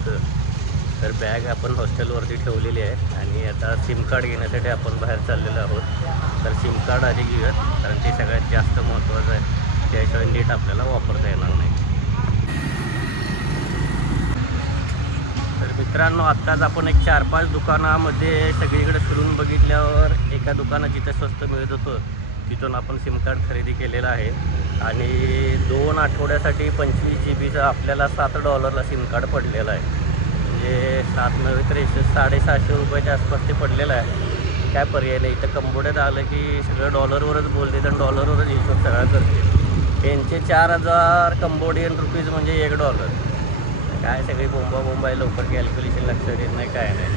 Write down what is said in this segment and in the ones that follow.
होतं. तर बॅग आपण हॉस्टेलवरती ठेवलेली आहे आणि आता सिम कार्ड घेण्यासाठी आपण बाहेर चाललेलो आहोत. तर सिम कार्ड आधी घेऊयात, कारण ते सगळ्यात जास्त महत्त्वाचं आहे. त्याशिवाय नीट आपल्याला वापरता येणार नाही. तर मित्रांनो, आत्ताच आपण एक 4-5 दुकानामध्ये सगळीकडे फिरून बघितल्यावर एका दुकानात जिथे स्वस्त मिळत होतं तिथून आपण सिम कार्ड खरेदी केलेला आहे. आणि 2 आठवड्यासाठी 25 GB आपल्याला $7 सिम कार्ड पडलेलं आहे. म्हणजे 7 नव्हे तर ₹650 रुपयाच्या आसपास ते पडलेलं आहे. काय पर्याय नाही. इथं कंबोड्यात आलं की सगळं डॉलरवरच बोलते आणि डॉलरवरच हिशोब सगळा करते. त्यांचे 4000 कंबोडियन रुपीज म्हणजे $1. काय सगळी बोंबा लवकर कॅल्क्युलेशन लक्षात येत नाही, काय नाही.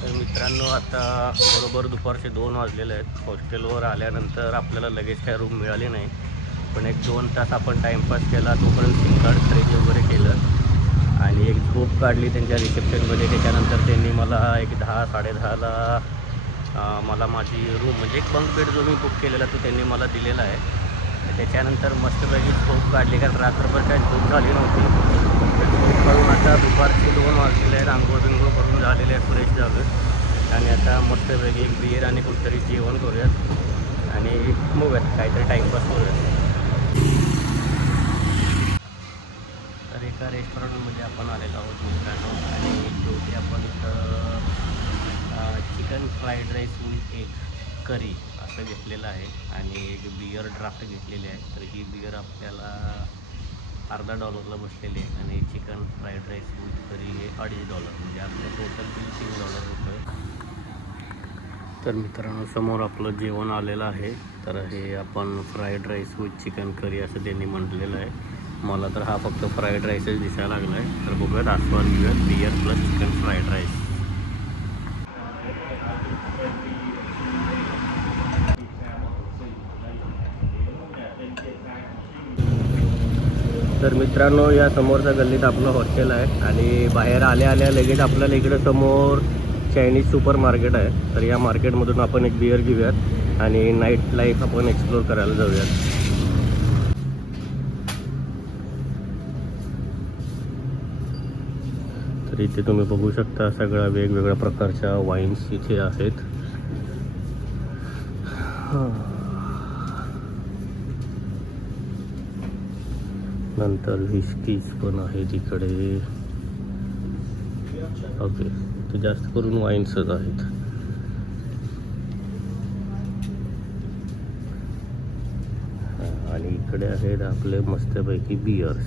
तर मित्रांनो, आता बरोबर दुपारचे 2 वाजलेले आहेत. हॉस्टेलवर आल्यानंतर आपल्याला लगेच काय रूम मिळाली नाही, पण 1-2 तास आपण टाईमपास केला. तोपर्यंत सिम कार्ड खरेदी वगैरे केलं आणि एक झोप काढली त्यांच्या रिसेप्शनमध्ये. त्याच्यानंतर त्यांनी मला एक 10-10:30ला मला माझी रूम म्हणजे एक बंक बेड जो मी बुक केलेला तो त्यांनी मला दिलेला आहे. त्याच्यानंतर मस्तपैकी झोप काढली, कारण रात्रभर काय झोप झाली नव्हती. झोप काढून आता दुपारचे 2 वाजलेले आहेत. आंघोळ करून झालेले आहेत, फ्रेश झालं आणि आता मस्तपैकी एक बिअर आणि कुठंतरी जेवण करूयात आणि बघूयात काहीतरी टाईमपास करूयात. तर एका रेस्टॉरंटमध्ये आपण आलेलो आहोत मित्रांनो आणि शेवटी आपण इथं chicken fried rice with egg curry असं घेतलेलं आहे आणि एक बिअर ड्राफ्ट घेतलेली आहे. तर ही बिअर आपल्याला $अर्धा बसलेली आहे आणि चिकन फ्राईड राईस विथ करी हे $2.5 म्हणजे आपलं टोटल बिल $3 होतं. तर मित्रांनो, समोर आपलं जेवण आलेलं आहे. तर हे आपण fried rice with chicken curry असं त्यांनी म्हटलेलं आहे. मला तर हा फक्त फ्राईड राईसच दिसायला लागला आहे. तर बघूयात, आस्वाद घेऊयात beer plus chicken fried rice. तर मित्रांनो, या समोरच्या गल्लीत आपलं हॉस्टेल आहे आणि बाहेर आल्या लगेच आपल्याला इकडं समोर चायनीज सुपर मार्केट आहे. तर या मार्केटमधून आपण एक बिअर घेऊयात आणि नाईट लाईफ आपण एक्सप्लोर करायला जाऊयात. तर इथे तुम्ही बघू शकता सगळ्या वेगवेगळ्या प्रकारच्या वाईन्स इथे आहेत. नंतर व्हिस्कीज पण आहे तिकडे. ओके, ते जास्त करून वाईन्सच आहेत. आणि इकडे आहेत आपले मस्तपैकी बिअर्स.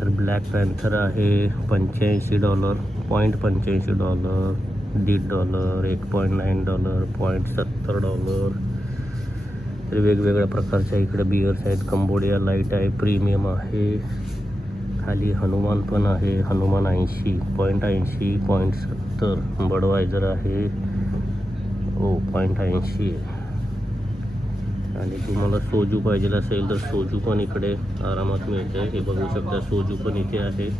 तर ब्लॅक पॅन्थर आहे $85, $0.85, $1.5, $1.9, $0.70. तर वेगवेगळ्या प्रकारच्या इकडे बिअर्स आहेत. कंबोडिया लाईट आहे, प्रीमियम आहे. खाली हनुमान पण आहे, हनुमान 80, $0.80, $0.70. बडवायझर आहे, 0.80. आणि तुम्हाला सोजू पाहिजे असेल तर सोजू पण इकडे आरामात मिळते. हे बघू शकता, सोजू पण इथे आहे.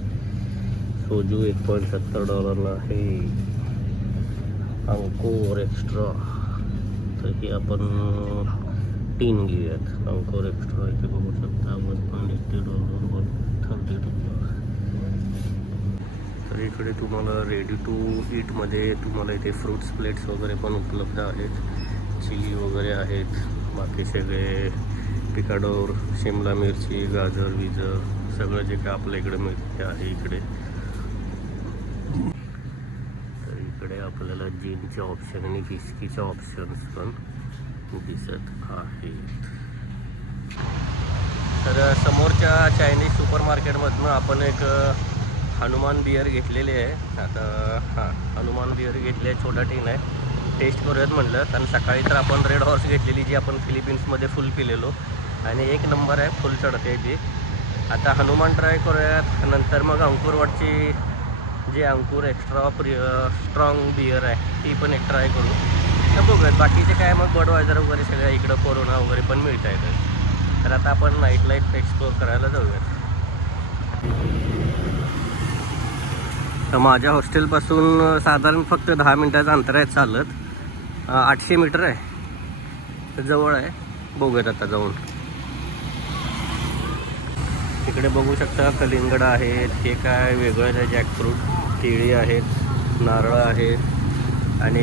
सोजू $1.70 आहे. अंकोर एक्स्ट्रा, तर हे आपण 3 घेऊयात. अंकोर एक्स्ट्रा इथे बघू शकता $1.80, $1.30. तर इकडे तुम्हाला रेडी टू ईटमध्ये तुम्हाला इथे फ्रूट्स प्लेट्स वगैरे पण उपलब्ध आहेत. चिली वगैरे आहेत. बाकी सगळे पिकाडोर, शिमला मिरची, गाजर सगळं जे काय आपल्या इकडे मिळते आहे इकडे. तर इकडे आपल्याला जीनचे ऑप्शन आणि विस्कीचे ऑप्शन्स पण दिसत आहेत. तर समोरच्या चायनीज सुपर मार्केटमधनं आपण एक हनुमान बिअर घेतलेली आहे. आता हनुमान बिअर घेतली आहे, छोटा टीन आहे. टेस्ट करूयात म्हणलं, कारण सकाळी तर आपण रेड हॉर्स घेतलेली जी आपण फिलिपिन्समध्ये फुल पिलेलो आणि 1 नंबर आहे, फुल चढते ती. आता हनुमान ट्राय करूयात, नंतर मग अंकुरवाटची जे अंकुर एक्स्ट्रा स्ट्रॉंग बिअर आहे ती पण एक ट्राय करू. तर बघूयात बाकीचे काय, मग बडवायझर वगैरे सगळ्या इकडं कोरोना वगैरे पण मिळत आहेत. तर आता आपण नाईट लाईफ एक्सप्लोर करायला जाऊयात. तर माझ्या हॉस्टेलपासून साधारण फक्त 10 मिनटाचं अंतर आहे चालत. 800 मीटर आहे, तर जवळ आहे. बघूयात आता जाऊन. इकडे बघू शकता कलिंगड आहेत, हे काय वेगळं आहे, जॅकफ्रूट, केळी आहेत, नारळ आहेत आणि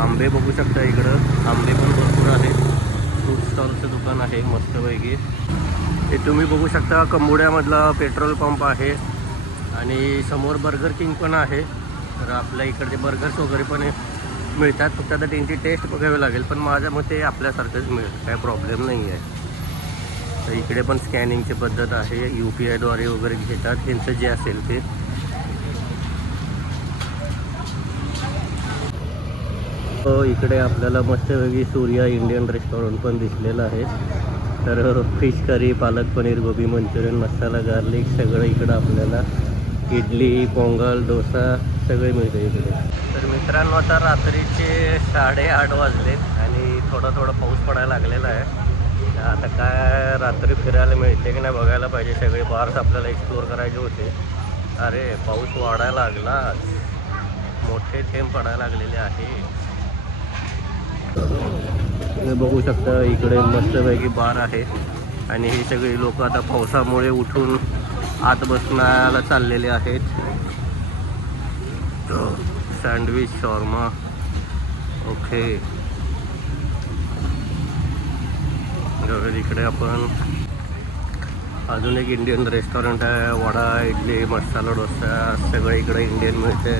आंबे बघू शकता. इकडं आंबे पण भरपूर आहेत. फ्रूट स्टॉलचं दुकान आहे मस्तपैकी. हे तुम्ही बघू शकता कंबोड्यामधला पेट्रोल पंप आहे आणि समोर बर्गर किंग पण आहे. तर आपल्या इकडचे बर्गर्स वगैरे पण मिळतात, फक्त आता त्यांची टेस्ट बघावी लागेल, पण माझ्या मते आपल्यासारखंच मिळेल, काय प्रॉब्लेम नाही आहे. तर इकडे पण स्कॅनिंगची पद्धत आहे, UPIद्वारे वगैरे घेतात त्यांचं जे असेल ते. इकडे आपल्याला मस्तपैकी सूर्या इंडियन रेस्टॉरंट पण दिसलेलं आहे. तर फिश करी, पालक पनीर, गोबी मंचुरियन, मसाला गार्लिक सगळं इकडं आपल्याला, इडली, पोंगल, डोसा सगळे मिळते इकडे. तर मित्रांनो, आता रात्रीचे 8:30 वाजलेत आणि थोडा पाऊस पडायला लागलेला आहे. आता काय रात्री फिरायला मिळते की नाही बघायला पाहिजे. सगळे बार्स आपल्याला एक्सप्लोअर करायचे होते. अरे पाऊस वाढायला लागला, मोठे थेंब पडायला लागलेले आहे. तुम्ही बघू शकता इकडे मस्तपैकी बार आहे आणि हे सगळे लोक आता पावसामुळे उठून आत बसण्याला चाललेले आहेत. Sandwich, shawarma, okay. इकडे आपण अजून एक इंडियन रेस्टॉरंट आहे. वडा, इडली, मसाला डोसा सगळं इकडे इंडियन मिळते.